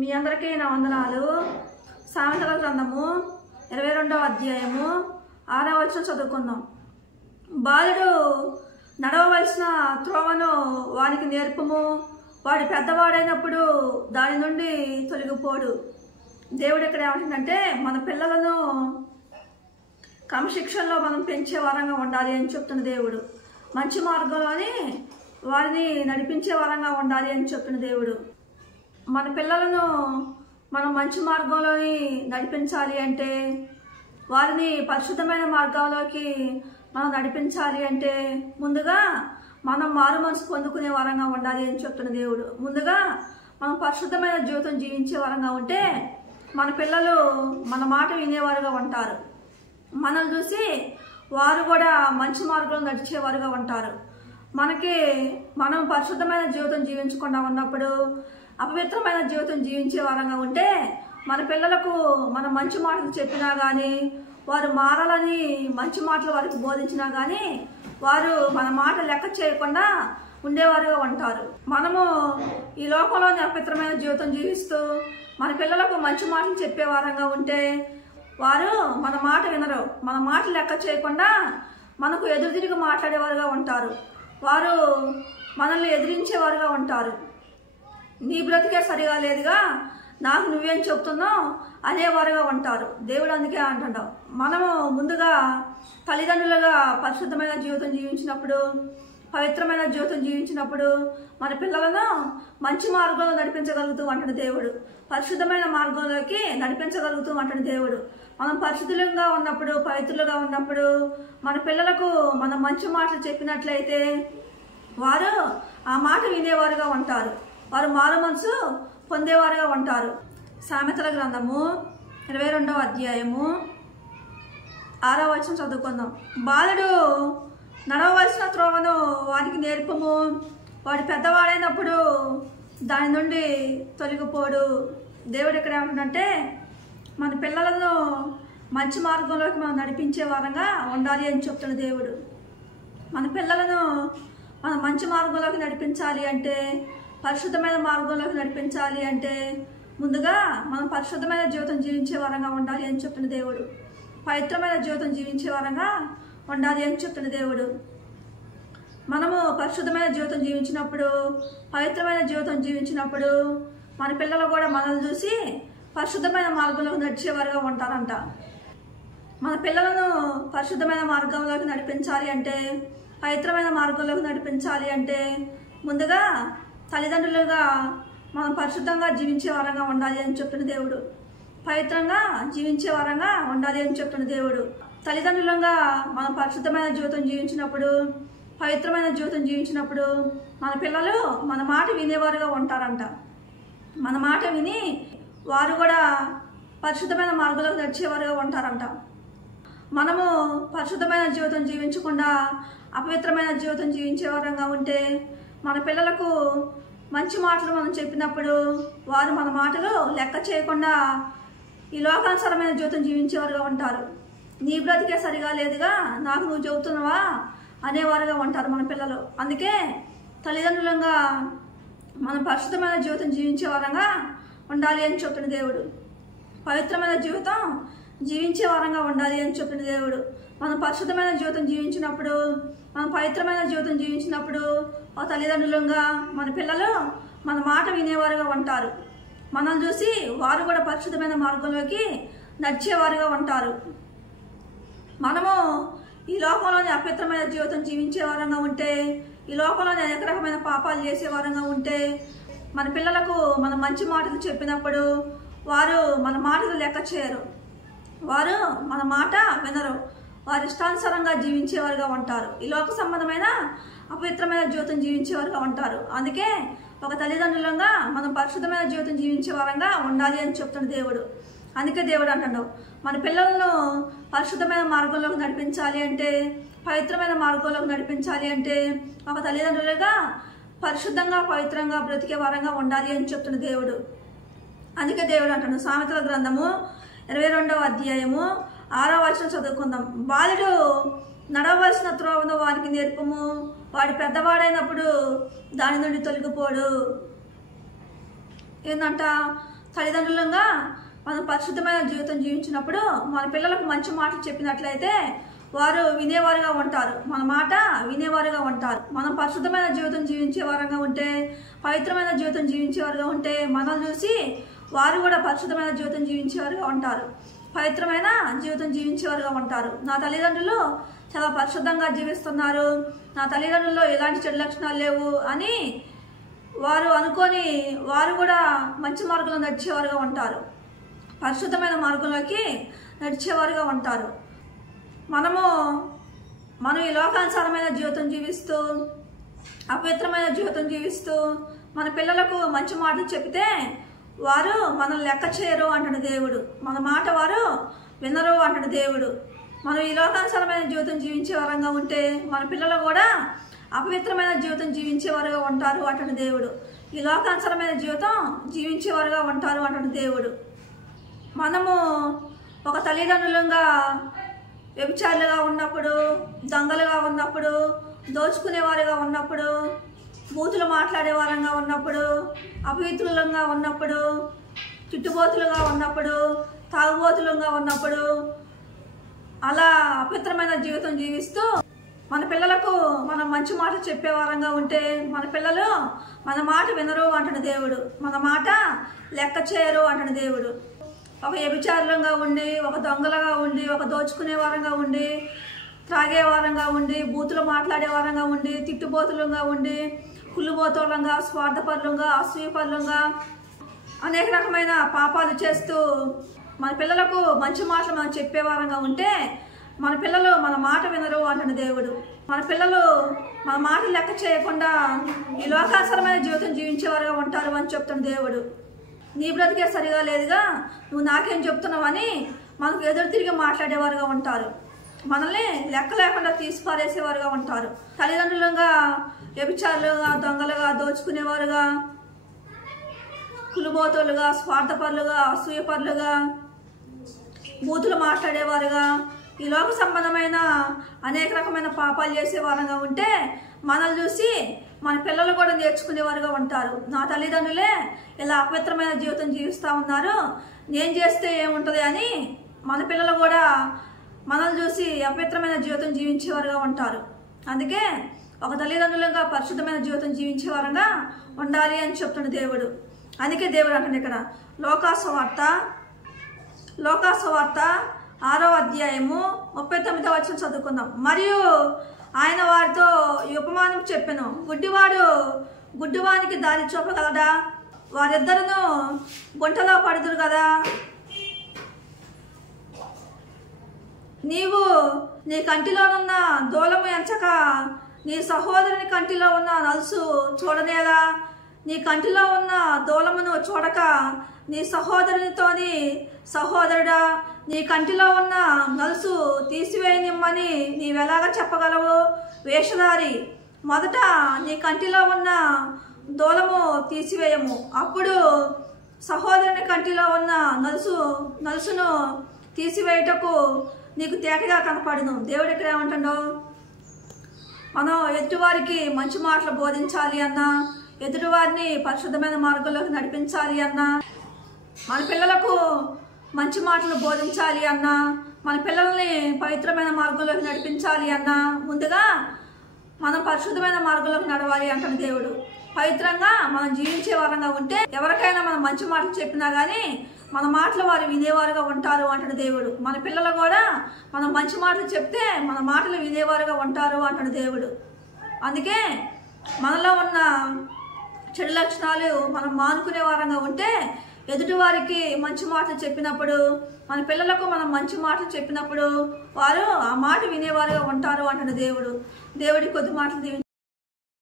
మీ అందరికీ నా వందనాలు. సామెతల గ్రంథము 22వ అధ్యాయము 6వ వచనం చదువుకుందాం. బాలుడు నడవవలసిన త్రోవను వానికి నేర్పుము, వాడు పెద్దవాడైనప్పుడు దాని నుండి తొలగిపోడు. దేవుడు ఇక్కడ ఏమంటుందంటే మన పిల్లలను క్రమశిక్షణలో మనం పెంచే వారంగా ఉండాలి అని చెప్తున్న దేవుడు. మంచి మార్గంలోని వారిని నడిపించే వారంగా ఉండాలి అని చెప్తున్న దేవుడు. మన పిల్లలను మనం మంచి మార్గంలోని నడిపించాలి అంటే, వారిని పరిశుద్ధమైన మార్గంలోకి మనం నడిపించాలి అంటే ముందుగా మనం మారు మనసు పొందుకునే వారంగా ఉండాలి అని చెప్తున్న దేవుడు. ముందుగా మనం పరిశుద్ధమైన జీవితం జీవించే వారంగా ఉంటే మన పిల్లలు మన మాట వినేవారుగా ఉంటారు. మనల్ని చూసి వారు కూడా మంచి మార్గంలో నడిచేవారుగా ఉంటారు. మనం పరిశుద్ధమైన జీవితం జీవించకుండా ఉన్నప్పుడు అపవిత్రమైన జీవితం జీవించే వారంగా ఉంటే మన పిల్లలకు మనం మంచి మాటలు చెప్పినా కానీ, వారు మారాలని మంచి మాటలు వారికి బోధించినా కానీ వారు మన మాట లెక్క చేయకుండా ఉండేవారుగా ఉంటారు. మనము ఈ లోకంలోని అపవిత్రమైన జీవితం జీవిస్తూ మన పిల్లలకు మంచి మాటలు చెప్పే వారంగా ఉంటే వారు మన మాట వినరు. మన మాట లెక్క చేయకుండా మనకు ఎదురుదిరిగి మాట్లాడేవారుగా ఉంటారు. వారు మనల్ని ఎదిరించేవారుగా ఉంటారు. నీ బ్రతికే సరిగా లేదుగా, నాకు నువ్వేం చెప్తున్నావు అనేవారుగా ఉంటారు. దేవుడు అందుకే అంటున్నావు, మనము ముందుగా తల్లిదండ్రులుగా పరిశుద్ధమైన జీవితం జీవించినప్పుడు, పవిత్రమైన జీవితం జీవించినప్పుడు మన పిల్లలను మంచి మార్గంలో నడిపించగలుగుతూ అంటున్న దేవుడు. పరిశుద్ధమైన మార్గంలోకి నడిపించగలుగుతూ అంటున్న దేవుడు. మనం పరిశుద్ధులుగా ఉన్నప్పుడు, పవిత్రులుగా ఉన్నప్పుడు మన పిల్లలకు మనం మంచి మాటలు చెప్పినట్లయితే వారు ఆ మాట వినేవారుగా ఉంటారు. వారు మారు మనసు పొందేవారుగా ఉంటారు. సామెతల గ్రంథము 22వ అధ్యాయము 6వ వచనం చదువుకుందాం. బాలుడు నడవవలసిన త్రోవను వానికి నేర్పము, వాడు పెద్దవాడైనప్పుడు దాని నుండి తొలగిపోడు. దేవుడు ఇక్కడ ఏమంటుందంటే మన పిల్లలను మంచి మార్గంలోకి మనం నడిపించే వారంగా ఉండాలి అని చెప్తున్న దేవుడు. మన పిల్లలను మనం మంచి మార్గంలోకి నడిపించాలి అంటే, పరిశుద్ధమైన మార్గంలోకి నడిపించాలి అంటే ముందుగా మనం పరిశుద్ధమైన జీవితం జీవించే వారంగా ఉండాలి అని చెప్తున్న దేవుడు. పవిత్రమైన జీవితం జీవించే వారంగా ఉండాలి అని చెప్తున్న దేవుడు. మనము పరిశుద్ధమైన జీవితం జీవించినప్పుడు, పవిత్రమైన జీవితం జీవించినప్పుడు మన పిల్లలు కూడా మనల్ని చూసి పరిశుద్ధమైన మార్గంలోకి నడిచేవారుగా ఉంటారంట. మన పిల్లలను పరిశుద్ధమైన మార్గంలోకి నడిపించాలి అంటే, పవిత్రమైన మార్గంలోకి నడిపించాలి అంటే ముందుగా తల్లిదండ్రులుగా మనం పరిశుద్ధంగా జీవించే వారంగా ఉండాలి అని చెప్తున్న దేవుడు. పవిత్రంగా జీవించే వారంగా ఉండాలి అని చెప్తున్న దేవుడు. తల్లిదండ్రులుగా మనం పరిశుద్ధమైన జీవితం జీవించినప్పుడు, పవిత్రమైన జీవితం జీవించినప్పుడు మన పిల్లలు మన మాట వినేవారుగా ఉంటారంట. మన మాట విని వారు కూడా పరిశుద్ధమైన మార్గంలోకి నడిచేవారుగా ఉంటారంట. మనము పరిశుద్ధమైన జీవితం జీవించకుండా అపవిత్రమైన జీవితం జీవించే వారంగా ఉంటే మన పిల్లలకు మంచి మాటలు మనం చెప్పినప్పుడు వారు మన మాటలు లెక్క చేయకుండా ఈ లోకానుసారమైన జీవితం జీవించేవారుగా ఉంటారు. నీ బ్రతికే సరిగా లేదుగా, నాకు నువ్వు చెబుతున్నావా అనేవారుగా ఉంటారు మన పిల్లలు. అందుకే తల్లిదండ్రులుగా మనం పరిశుద్ధమైన జీవితం జీవించే వారంగా ఉండాలి అని చెప్తున్న దేవుడు. పవిత్రమైన జీవితం జీవించే వారంగా ఉండాలి అని చెప్పిన దేవుడు. మనం పరిశుద్ధమైన జీవితం జీవించినప్పుడు, మనం పవిత్రమైన జీవితం జీవించినప్పుడు ఆ తల్లిదండ్రులుగా మన పిల్లలు మన మాట వినేవారుగా ఉంటారు. మనల్ని చూసి వారు కూడా పరిశుద్ధమైన మార్గంలోకి నడిచేవారుగా ఉంటారు. మనము ఈ లోకంలోని అపవిత్రమైన జీవితం జీవించే వారంగా ఉంటే, ఈ లోకంలోని అనేక రకమైన పాపాలు చేసే వారంగా ఉంటే మన పిల్లలకు మనం మంచి మాటలు చెప్పినప్పుడు వారు మన మాటలు లెక్క చేయరు. వారు మన మాట వినరు. వారి ఇష్టానుసారంగా జీవించేవారుగా ఉంటారు. ఈ లోక సంబంధమైన అపవిత్రమైన జీవితం జీవించేవారుగా ఉంటారు. అందుకే ఒక తల్లిదండ్రులుగా మనం పరిశుద్ధమైన జీవితం జీవించే వారంగా ఉండాలి అని చెప్తున్న దేవుడు. అందుకే దేవుడు అంటున్నాడు, మన పిల్లలను పరిశుద్ధమైన మార్గంలోకి నడిపించాలి అంటే, పవిత్రమైన మార్గంలోకి నడిపించాలి అంటే ఒక తల్లిదండ్రులుగా పరిశుద్ధంగా పవిత్రంగా బ్రతికే వారంగా ఉండాలి అని చెప్తున్న దేవుడు. అందుకే దేవుడు అంటున్నాడు. సామెతల గ్రంథము 22వ అధ్యాయము 6వ వచనం చదువుకుందాం. బాలుడు నడవవలసిన త్రోవను వానికి నేర్పము, వాడు పెద్దవాడైనప్పుడు దాని నుండి తొలగిపోడు. ఏంటంట, తల్లిదండ్రులంగా మనం పరిశుద్ధమైన జీవితం జీవించినప్పుడు మన పిల్లలకు మంచి మాటలు చెప్పినట్లయితే వారు వినేవారుగా ఉంటారు, మన మాట వినేవారుగా ఉంటారు. మనం పరిశుద్ధమైన జీవితం జీవించే వారంగా ఉంటే, పవిత్రమైన జీవితం జీవించేవారుగా ఉంటే మనల్ని చూసి వారు కూడా పరిశుద్ధమైన జీవితం జీవించేవారుగా ఉంటారు, పవిత్రమైన జీవితం జీవించేవారుగా ఉంటారు. నా తల్లిదండ్రులు చాలా పరిశుద్ధంగా జీవిస్తున్నారు, నా తల్లిదండ్రుల్లో ఎలాంటి చెడు లక్షణాలు లేవు అని వారు అనుకొని వారు కూడా మంచి మార్గంలో నడిచేవారుగా ఉంటారు, పరిశుద్ధమైన మార్గంలోకి నడిచేవారుగా ఉంటారు. మనం ఈ లోకానుసారమైన జీవితం జీవిస్తూ, అపవిత్రమైన జీవితం జీవిస్తూ మన పిల్లలకు మంచి మాటలు చెప్తే వారు మనల్ని లెక్క చేయరు అంటాడు దేవుడు, మన మాట వారు వినరు అంటాడు దేవుడు. మనం ఈ లోకానుసారమైన జీవితం జీవించే వారంగా ఉంటే మన పిల్లలు కూడా అపవిత్రమైన జీవితం జీవించేవారుగా ఉంటారు అంటాడు దేవుడు. ఈ లోకానుసారమైన జీవితం జీవించేవారుగా ఉంటారు అంటాడు దేవుడు. మనము ఒక తల్లిదండ్రులుగా వ్యభిచారులుగా ఉన్నప్పుడు, దొంగలుగా ఉన్నప్పుడు, దోచుకునేవారుగా ఉన్నప్పుడు, బూతులు మాట్లాడే వారంగా ఉన్నప్పుడు, అపవిత్రులంగా ఉన్నప్పుడు, చుట్టుబోతులుగా ఉన్నప్పుడు, తాగుబోతులుగా ఉన్నప్పుడు, అలా అపవిత్రమైన జీవితం జీవిస్తూ మన పిల్లలకు మనం మంచి మాటలు చెప్పే వారంగా ఉంటే మన పిల్లలు మన మాట వినరు అంటాడు దేవుడు, మన మాట లెక్క చేయరు అంటాడు దేవుడు. ఒక వ్యభిచారులంగా ఉండి, ఒక దొంగలుగా ఉండి, ఒక దోచుకునే వారంగా ఉండి, త్రాగే వారంగా ఉండి, బూతులు మాట్లాడే వారంగా ఉండి, తిట్టుబోతులుగా ఉండి, కుళ్ళుబోతులంగా, స్వార్థపరులుగా, అసూయపరులుగా అనేక రకమైన పాపాలు చేస్తూ మన పిల్లలకు మంచి మాటలు మనం చెప్పే వారంగా ఉంటే మన పిల్లలు మన మాట వినరు అంటాడు దేవుడు. మన పిల్లలు మన మాట లెక్క చేయకుండా ఈ లోకానుసారమైన జీవితం జీవించేవారుగా ఉంటారు అని చెప్తాడు దేవుడు. నీ బ్రతికే సరిగా లేదుగా, నువ్వు నాకేం చెప్తున్నావని మనకు ఎదురు తిరిగి మాట్లాడేవారుగా ఉంటారు, మనల్ని లెక్క లేకుండా తీసి పారేసేవారుగా ఉంటారు. తల్లిదండ్రులుగా వ్యభిచారులుగా, దొంగలుగా, దోచుకునేవారుగా, కులుబోతులుగా, స్వార్థపరులుగా, అసూయపరులుగా, బూతులు మాట్లాడేవారుగా, ఈ లోక సంబంధమైన అనేక రకమైన పాపాలు చేసేవారుగా ఉంటే మనల్ని చూసి మన పిల్లలు కూడా నేర్చుకునేవారుగా ఉంటారు. నా తల్లిదండ్రులే ఇలా అపవిత్రమైన జీవితం జీవిస్తూ ఉన్నారు, నేను చేస్తే ఏముంటుంది అని మన పిల్లలు కూడా మనల్ని చూసి అపవిత్రమైన జీవితం జీవించేవారుగా ఉంటారు. అందుకే ఒక తల్లిదండ్రులుగా పరిశుద్ధమైన జీవితం జీవించేవారుగా ఉండాలి అని చెప్తున్నాడు దేవుడు. అందుకే దేవుడు అంటాడు ఇక్కడ లోకాసువార్త 6వ అధ్యాయము 39వ వచనం చదువుకుందాం. మరియు ఆయన వారితో ఈ ఉపమానం చెప్పెను, గుడ్డివాడు గుడ్డివానికి దారి చూపగలడా? వారిద్దరును గుంటలో పడుదురు కదా. నీవు నీ కంటిలోనున్న దూలము ఎంచక నీ సహోదరుని కంటిలో ఉన్న నలుసు చూడనేలా? నీ కంటిలో ఉన్న దూలమును చూడక నీ సహోదరునితోని, సహోదరుడా నీ కంటిలో ఉన్న నలుసు తీసివేయనిమ్మని నీవెలాగా చెప్పగలవు? వేషధారి, మొదట నీ కంటిలో ఉన్న దూలము తీసివేయము, అప్పుడు సహోదరుని కంటిలో ఉన్న నలుసును తీసివేయటకు నీకు తేటగా కనపడును. దేవుడు ఇక్కడ ఏమంటాడో, మనం ఎదుటివారికి మంచి మాటలు బోధించాలి అన్నా, ఎదుటివారిని పరిశుద్ధమైన మార్గంలోకి నడిపించాలి అన్నా, మన పిల్లలకు మంచి మాటలు బోధించాలి అన్నా, మన పిల్లల్ని పవిత్రమైన మార్గంలోకి నడిపించాలి అన్నా ముందుగా మనం పరిశుద్ధమైన మార్గంలోకి నడవాలి అంటాడు దేవుడు. పవిత్రంగా మనం జీవించే వారంగా ఉంటే ఎవరికైనా మనం మంచి మాటలు చెప్పినా కానీ మన మాటలు వారు వినేవారుగా ఉంటారు అంటాడు దేవుడు. మన పిల్లలు కూడా మనం మంచి మాటలు చెప్తే మన మాటలు వినేవారుగా ఉంటారు అంటాడు దేవుడు. అందుకే మనలో ఉన్న చెడు లక్షణాలు మనం మానుకునే వారంగా ఉంటే ఎదుటివారికి మంచి మాటలు చెప్పినప్పుడు, మన పిల్లలకు మనం మంచి మాటలు చెప్పినప్పుడు వారు ఆ మాట వినేవారుగా ఉంటారు అంటాడు దేవుడు. దేవుడి కొద్ది మాటలు